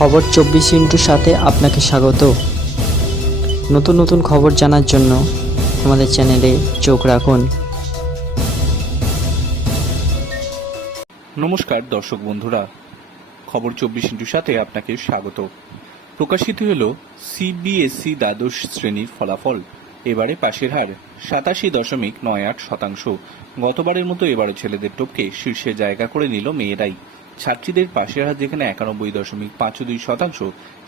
খবর চব্বিশ ইন্টুর সাথে আপনাকে স্বাগত। নতুন নতুন খবর জানার জন্য আমাদের চ্যানেলে চোখ রাখুন। নমস্কার দর্শক বন্ধুরা। খবর চব্বিশ ইন্টুর সাথে আপনাকে স্বাগত। প্রকাশিত হল সিবিএসই দ্বাদশ শ্রেণির ফলাফল। এবারে পাশের হার সাতাশি দশমিক নয় আট শতাংশ। গতবারের মতো এবারে ছেলেদের টপকে শীর্ষে জায়গা করে নিল মেয়েরাই। ছাত্রীদের পাশের হার যেখানে একানব্বই দশমিক পাঁচ দুই শতাংশ,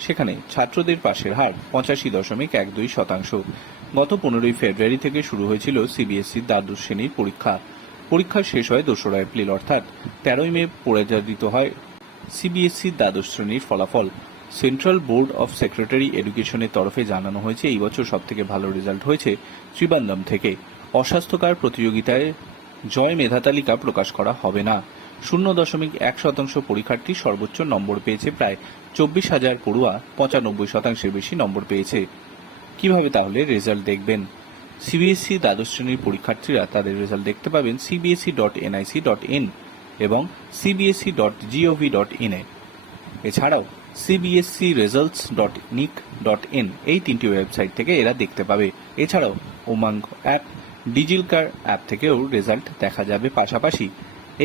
সেখানে ছাত্রদের পাশের হার পঁচাশি দশমিক এক দুই শতাংশ। গত পনেরোই ফেব্রুয়ারি থেকে শুরু হয়েছিল সিবিএসই দ্বাদশ শ্রেণির পরীক্ষা। পরীক্ষা শেষ হয় দোসরা এপ্রিল, অর্থাৎ তেরোই মে পরিচালিত হয় সিবিএসই দ্বাদশ শ্রেণির ফলাফল। সেন্ট্রাল বোর্ড অফ সেক্রেটারি এডুকেশনের তরফে জানানো হয়েছে, এই বছর সবথেকে ভালো রেজাল্ট হয়েছে ত্রিবান্দম থেকে। অস্বাস্থ্যকর প্রতিযোগিতায় জয় মেধা তালিকা প্রকাশ করা হবে না। শূন্য দশমিক এক শতাংশ পরীক্ষার্থী সর্বোচ্চ নম্বর পেয়েছে প্রায় চব্বিশ হাজার পড়ুয়া পঁচানব্বই শতাংশের বেশি নম্বর পেয়েছে। কীভাবে তাহলে রেজাল্ট দেখবেন? সিবিএসই দ্বাদশ শ্রেণির পরীক্ষার্থীরা তাদের রেজাল্ট দেখতে পাবেন CBSE dot NIC dot in এবং সিবিএসই ডট জিওভি ডট ইনে এছাড়াও CBSE results dot nic dot in এই তিনটি ওয়েবসাইট থেকে এরা দেখতে পাবে। এছাড়াও উমাঙ্গ অ্যাপ, ডিজিলকার অ্যাপ থেকেও রেজাল্ট দেখা যাবে পাশাপাশি।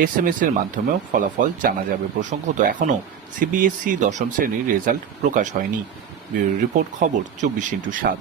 এস এম এস এর মাধ্যমেও ফলাফল জানা যাবে। প্রসঙ্গত, এখনও সিবিএসই দশম শ্রেণির রেজাল্ট প্রকাশ হয়নি। রিপোর্ট খবর চব্বিশ ইন্টু সাত।